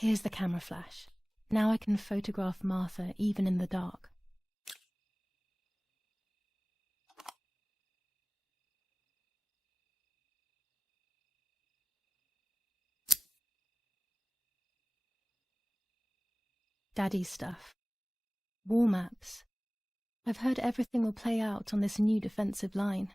Here's the camera flash. Now I can photograph Martha even in the dark. Daddy's stuff. War maps. I've heard everything will play out on this new defensive line.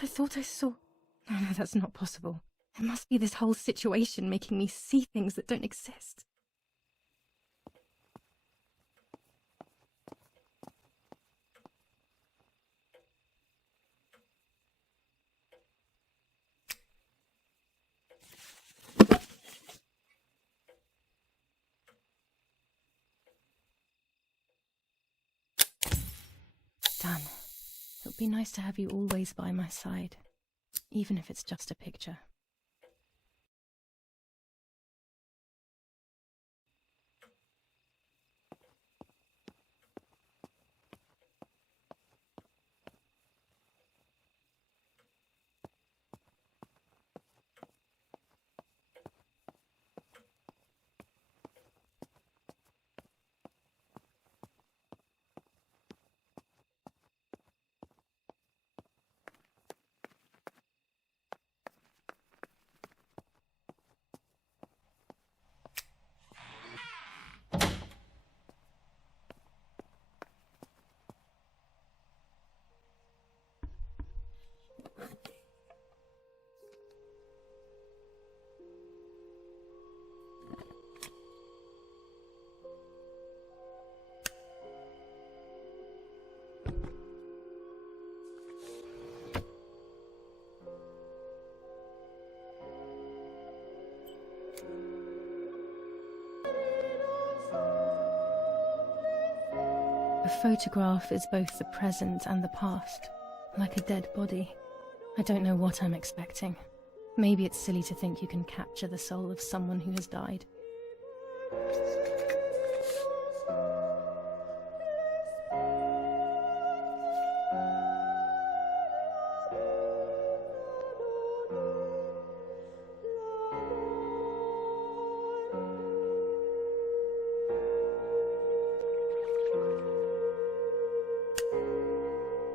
I thought I saw... No, that's not possible. It must be this whole situation making me see things that don't exist. Done. It would be nice to have you always by my side, even if it's just a picture. A photograph is both the present and the past, like a dead body. I don't know what I'm expecting. Maybe it's silly to think you can capture the soul of someone who has died.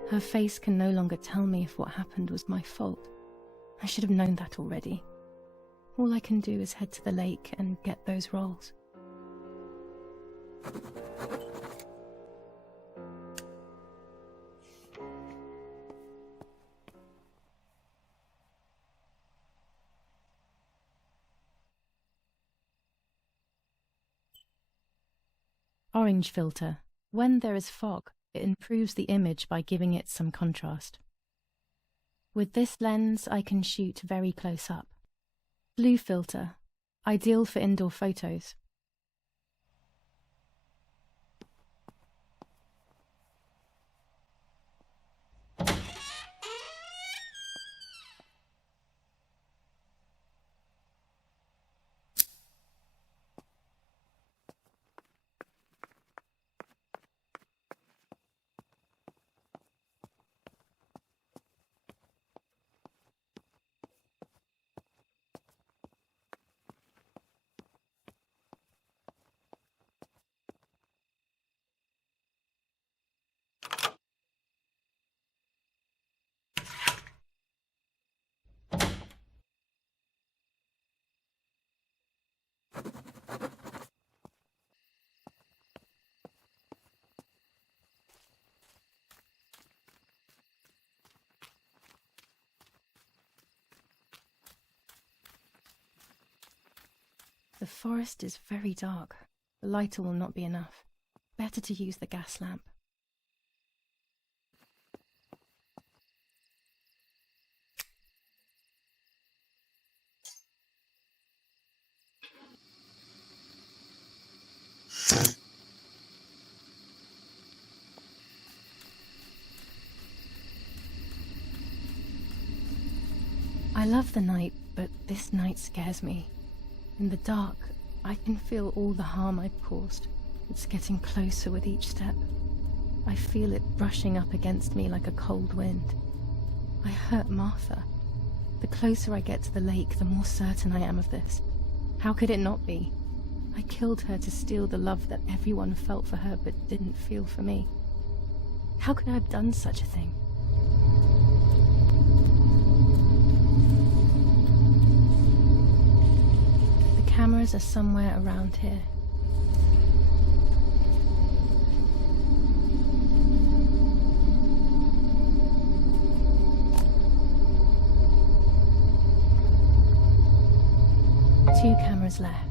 Her face can no longer tell me if what happened was my fault. I should have known that already. All I can do is head to the lake and get those rolls. Orange filter. When there is fog, it improves the image by giving it some contrast. With this lens, I can shoot very close up. Blue filter. Ideal for indoor photos. The forest is very dark. The lighter will not be enough. Better to use the gas lamp. I love the night, but this night scares me. In the dark, I can feel all the harm I've caused. It's getting closer with each step. I feel it brushing up against me like a cold wind. I hurt Martha. The closer I get to the lake, the more certain I am of this. How could it not be? I killed her to steal the love that everyone felt for her but didn't feel for me. How could I have done such a thing? The cameras are somewhere around here. Two cameras left.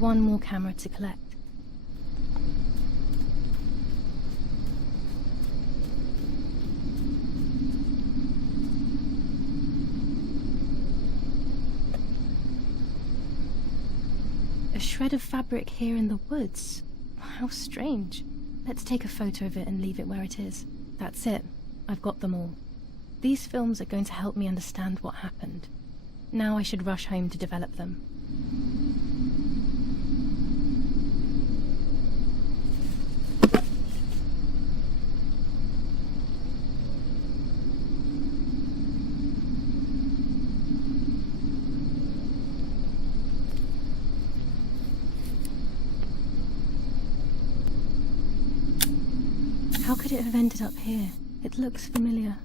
One more camera to collect. A shred of fabric here in the woods. How strange. Let's take a photo of it and leave it where it is. That's it. I've got them all. These films are going to help me understand what happened. Now I should rush home to develop them. How could it have ended up here? It looks familiar.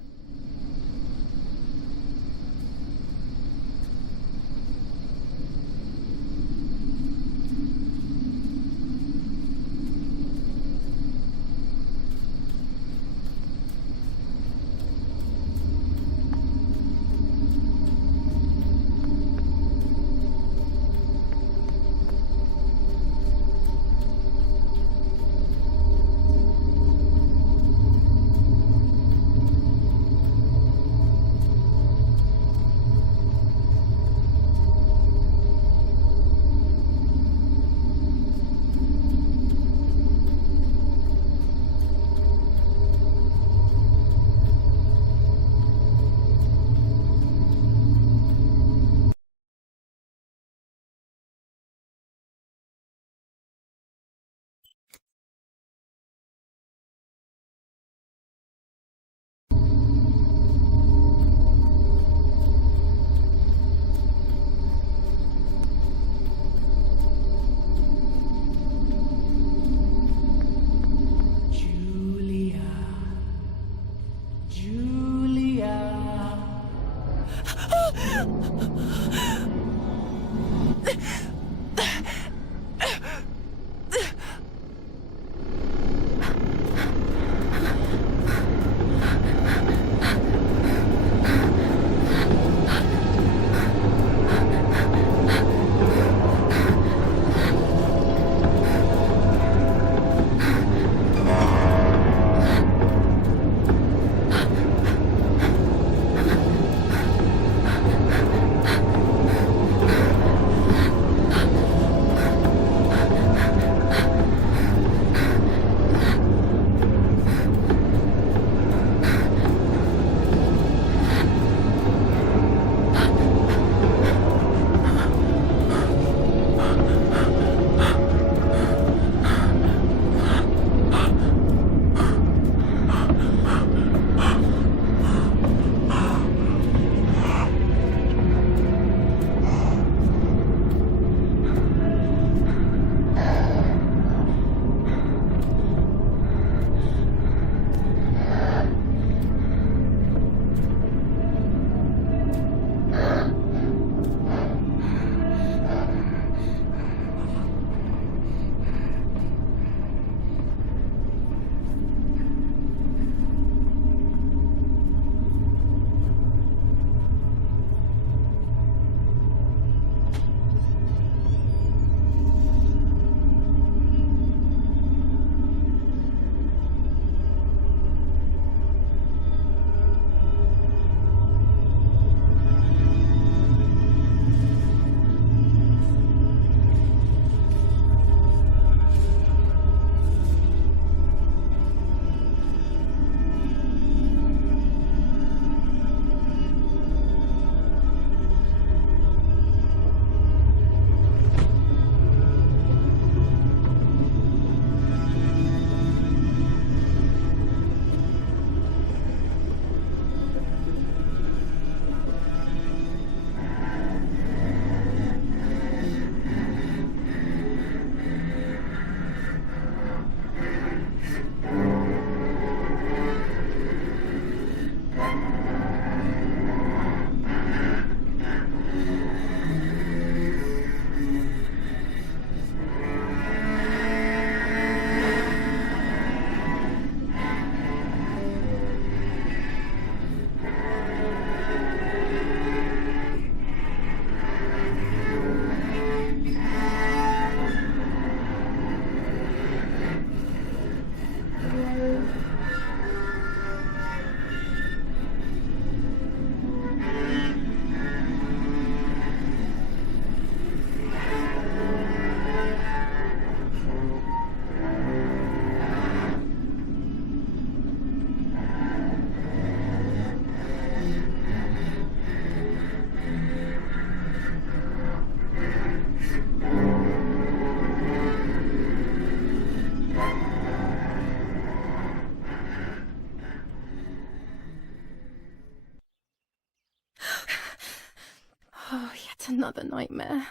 Another nightmare.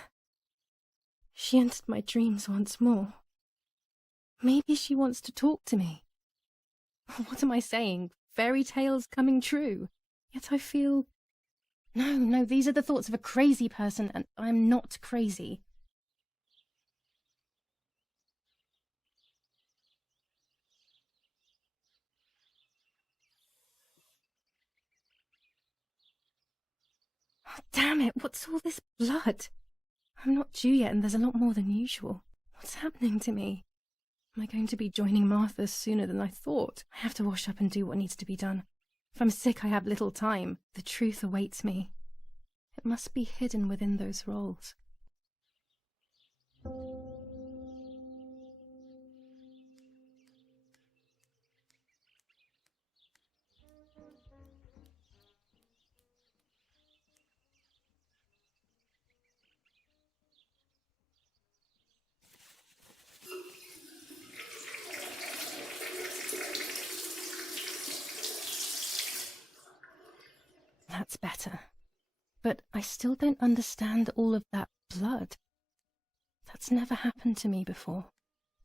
She entered my dreams once more. Maybe she wants to talk to me. What am I saying? Fairy tales coming true. Yet I feel... No, these are the thoughts of a crazy person, and I'm not crazy. Oh, damn it, what's all this blood? I'm not due yet, and there's a lot more than usual. What's happening to me? Am I going to be joining Martha sooner than I thought? I have to wash up and do what needs to be done. If I'm sick, I have little time. The truth awaits me. It must be hidden within those rolls. That's better. But I still don't understand all of that blood. That's never happened to me before.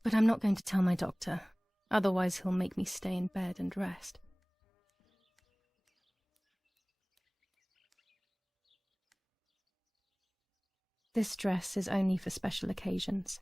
But I'm not going to tell my doctor. Otherwise he'll make me stay in bed and rest. This dress is only for special occasions.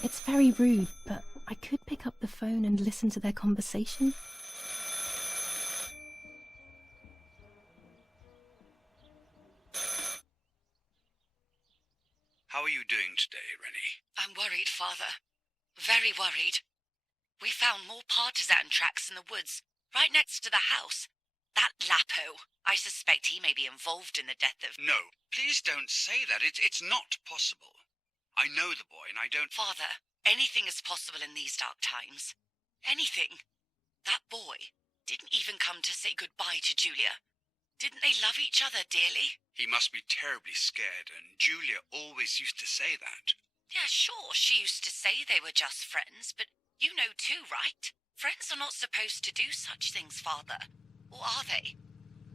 It's very rude, but I could pick up the phone and listen to their conversation. How are you doing today, Rennie? I'm worried, Father. Very worried. We found more partisan tracks in the woods, right next to the house. That Lapo, I suspect he may be involved in the death of... No, please don't say that. It's not possible. I know the boy and I don't... Father, anything is possible in these dark times. Anything. That boy didn't even come to say goodbye to Giulia. Didn't they love each other dearly? He must be terribly scared, and Giulia always used to say that. Yeah, sure, she used to say they were just friends, but you know too, right? Friends are not supposed to do such things, Father. Or are they?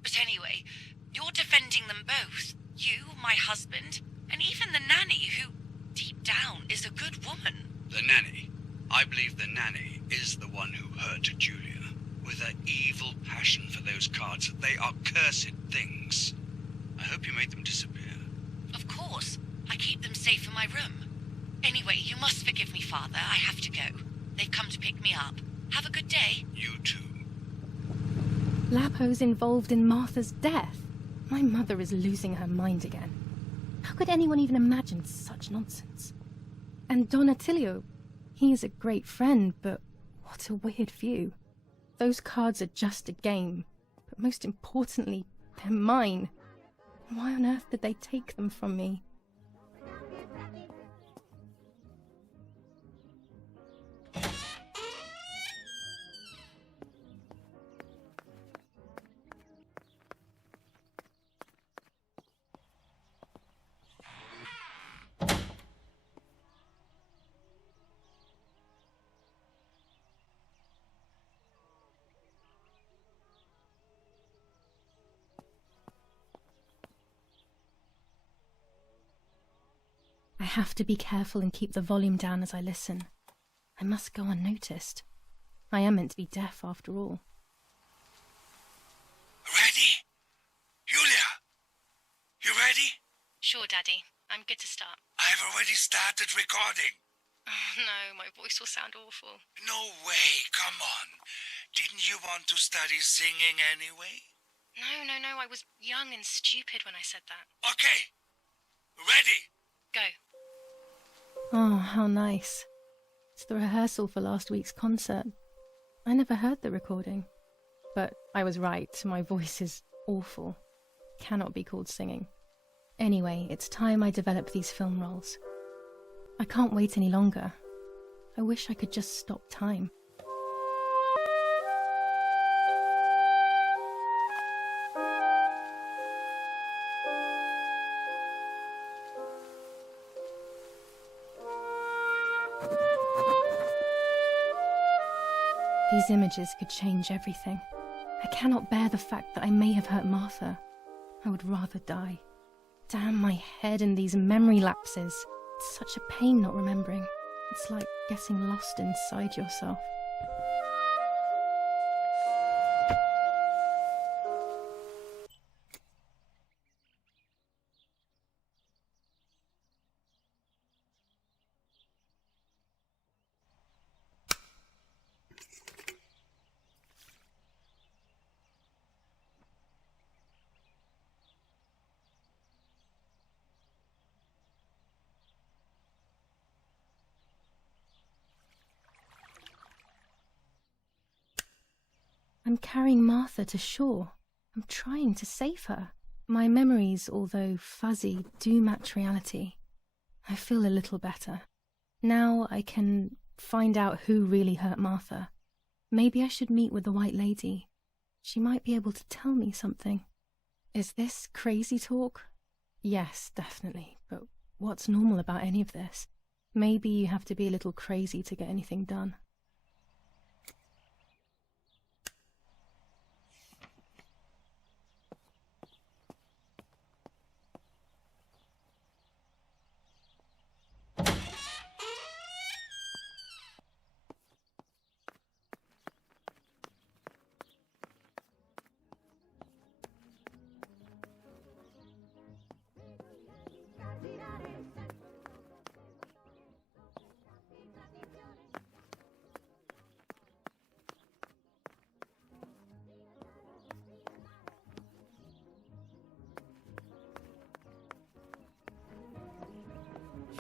But anyway, you're defending them both. You, my husband, and even the nanny who, deep down, is a good woman. The nanny? I believe the nanny is the one who hurt Giulia. With her evil passion for those cards, they are cursed things. I hope you made them disappear. Of course. I keep them safe in my room. Anyway, you must forgive me, Father. I have to go. They've come to pick me up. Have a good day. You too. Lapo's involved in Martha's death. My mother is losing her mind again. How could anyone even imagine such nonsense? And Don Attilio, he is a great friend, but what a weird view. Those cards are just a game, but most importantly, they're mine. Why on earth did they take them from me? I have to be careful and keep the volume down as I listen. I must go unnoticed. I am meant to be deaf after all. Ready? Giulia? You ready? Sure, Daddy. I'm good to start. I've already started recording. Oh, no, my voice will sound awful. No way, come on. Didn't you want to study singing anyway? No, I was young and stupid when I said that. Okay. Ready? Go. Oh, how nice. It's the rehearsal for last week's concert. I never heard the recording. But I was right, my voice is awful. Cannot be called singing. Anyway, it's time I develop these film roles. I can't wait any longer. I wish I could just stop time. These images could change everything. I cannot bear the fact that I may have hurt Martha. I would rather die. Damn my head and these memory lapses. It's such a pain not remembering. It's like getting lost inside yourself. I'm carrying Martha to shore. I'm trying to save her. My memories, although fuzzy, do match reality. I feel a little better. Now I can find out who really hurt Martha. Maybe I should meet with the White Lady. She might be able to tell me something. Is this crazy talk? Yes, definitely. But what's normal about any of this? Maybe you have to be a little crazy to get anything done.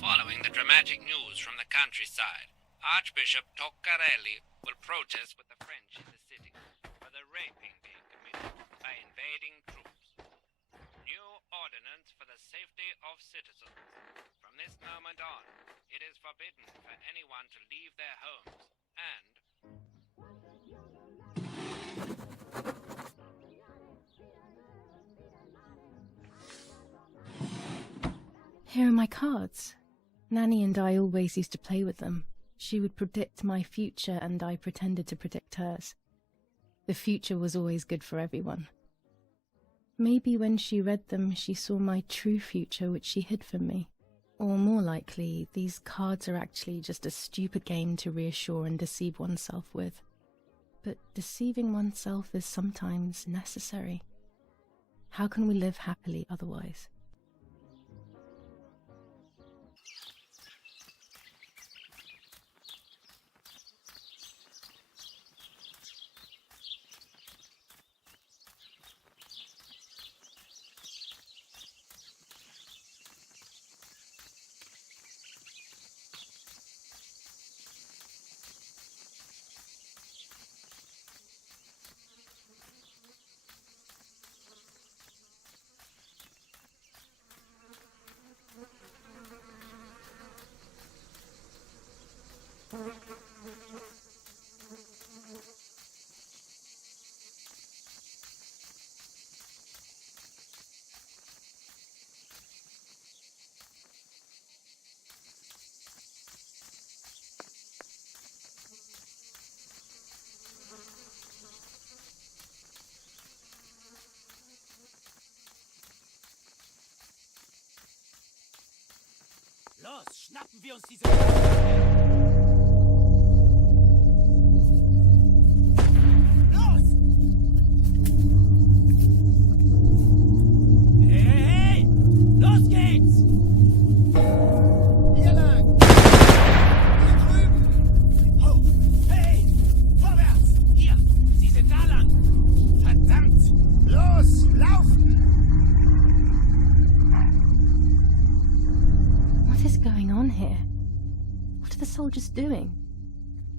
Following the dramatic news from the countryside, Archbishop Toccarelli will protest with the French in the city for the raping being committed by invading troops. New ordinance for the safety of citizens. From this moment on, it is forbidden for anyone to leave their homes and... Here are my cards. Nanny and I always used to play with them. She would predict my future and I pretended to predict hers. The future was always good for everyone. Maybe when she read them, she saw my true future which she hid from me. Or more likely, these cards are actually just a stupid game to reassure and deceive oneself with. But deceiving oneself is sometimes necessary. How can we live happily otherwise? Los, schnappen wir uns diese... Los! Hey! Los geht's! Hier lang! Hier drüben! Oh! Hey! Vorwärts! Hier! Sie sind da lang! Verdammt! Los! Laufen! What is going on here? What are the soldiers doing?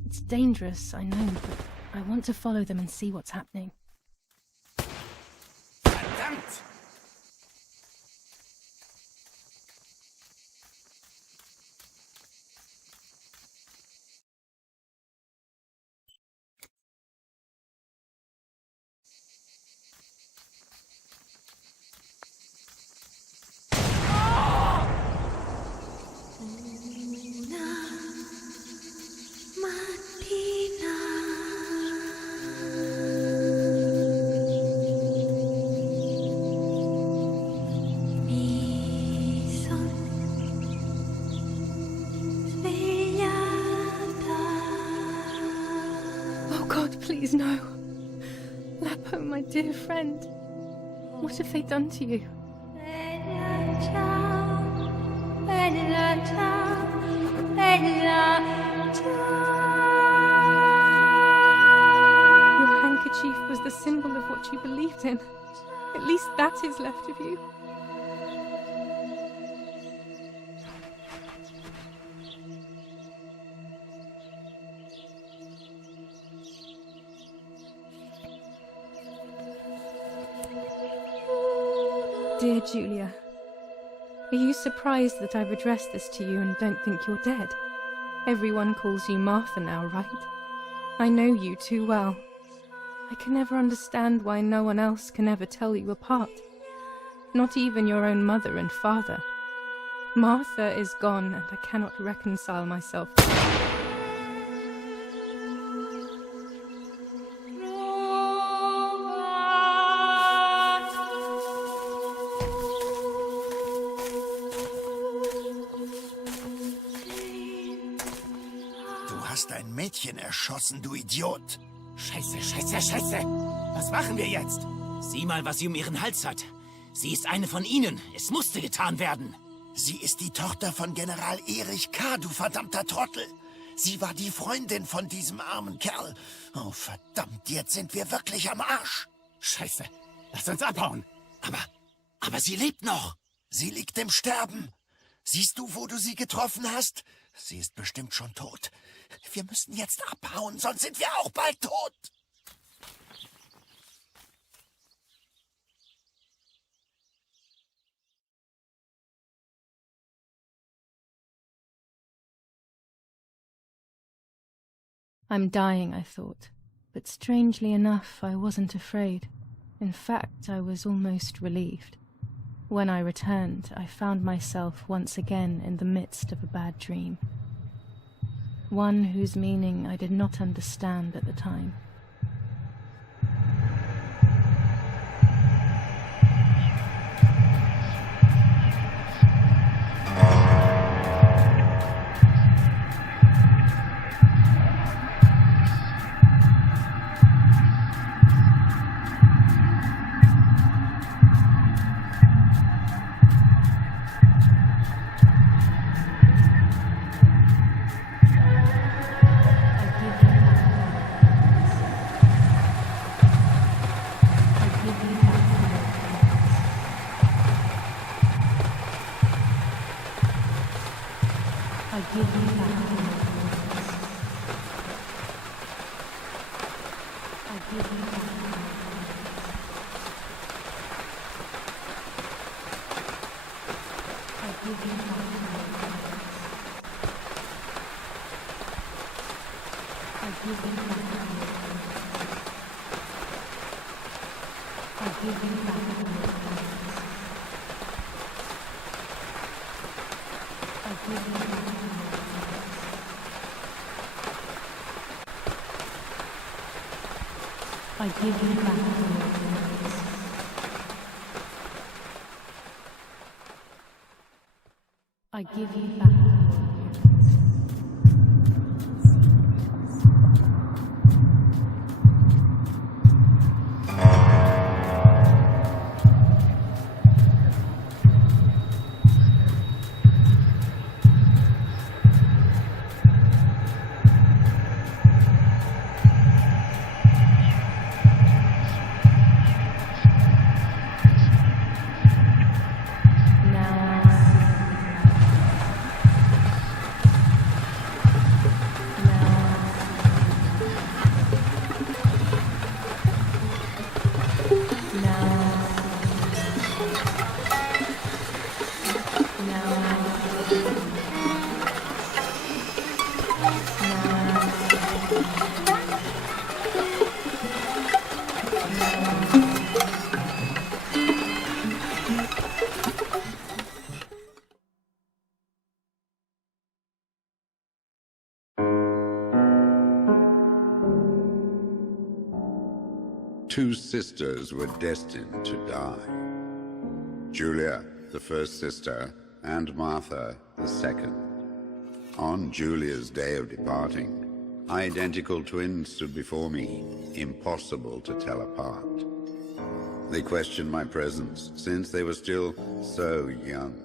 It's dangerous, I know, but I want to follow them and see what's happening. Please, no. Lapo, my dear friend. What have they done to you? Your handkerchief was the symbol of what you believed in. At least that is left of you. Dear Giulia, are you surprised that I've addressed this to you and don't think you're dead? Everyone calls you Martha now, right? I know you too well. I can never understand why no one else can ever tell you apart. Not even your own mother and father. Martha is gone and I cannot reconcile myself. Du hast ein Mädchen erschossen, du Idiot. Scheiße, scheiße, scheiße. Was machen wir jetzt? Sieh mal, was sie um ihren Hals hat. Sie ist eine von ihnen. Es musste getan werden. Sie ist die Tochter von General Erich K., du verdammter Trottel. Sie war die Freundin von diesem armen Kerl. Oh, verdammt, jetzt sind wir wirklich am Arsch. Scheiße. Lass uns abhauen. Aber sie lebt noch. Sie liegt im Sterben. Siehst du, wo du sie getroffen hast? Sie ist bestimmt schon tot. Wir müssen jetzt abhauen, sonst sind wir auch bald tot. I'm dying, I thought. But strangely enough, I wasn't afraid. In fact, I was almost relieved. When I returned, I found myself once again in the midst of a bad dream. One whose meaning I did not understand at the time. I give you back your words. I give you back your words. Two sisters were destined to die. Giulia, the first sister, and Martha, the second. On Giulia's day of departing, Identical twins stood before me, impossible to tell apart. They questioned my presence, since they were still so young.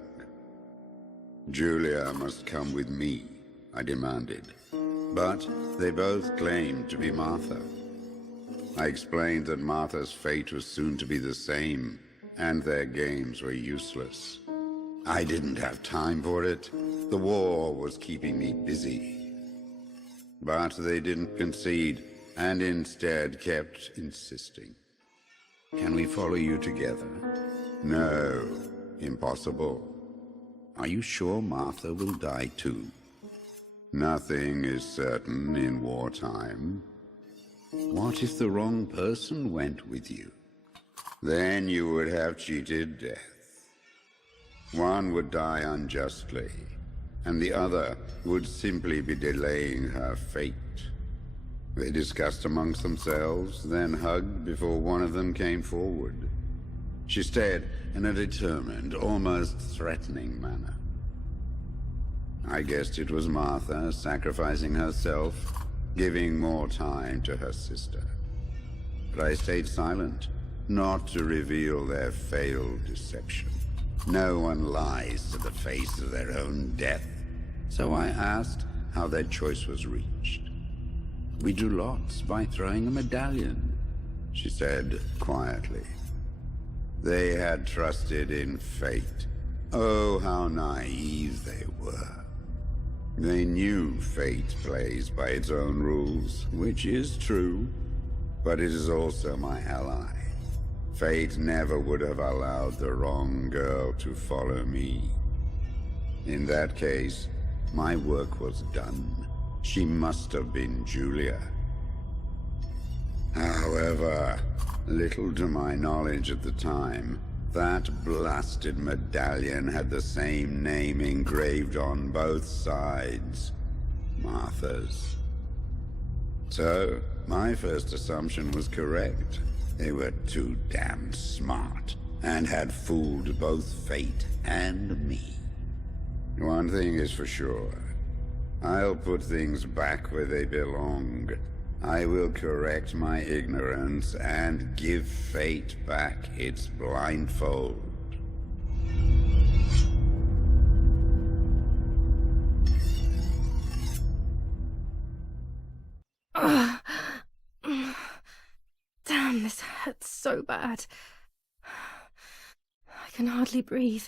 Giulia must come with me, I demanded. But they both claimed to be Martha. I explained that Martha's fate was soon to be the same, and their games were useless. I didn't have time for it. The war was keeping me busy. But they didn't concede, and instead kept insisting. Can we follow you together? No, impossible. Are you sure Martha will die too? Nothing is certain in wartime. What if the wrong person went with you? Then you would have cheated death. One would die unjustly, and the other would simply be delaying her fate. They discussed amongst themselves, then hugged before one of them came forward. She stared in a determined, almost threatening manner. I guessed it was Martha sacrificing herself, giving more time to her sister. But I stayed silent, not to reveal their failed deception. No one lies to the face of their own death, so I asked how their choice was reached. We drew lots by throwing a medallion, she said quietly. They had trusted in fate. Oh, how naive they were. They knew fate plays by its own rules, which is true, but it is also my ally. Fate never would have allowed the wrong girl to follow me. In that case, my work was done. She must have been Giulia. However, little to my knowledge at the time, that blasted medallion had the same name engraved on both sides. Martha's. So, my first assumption was correct. They were too damn smart, and had fooled both fate and me. One thing is for sure. I'll put things back where they belong. I will correct my ignorance and give fate back its blindfold. Damn, this hurts so bad. I can hardly breathe.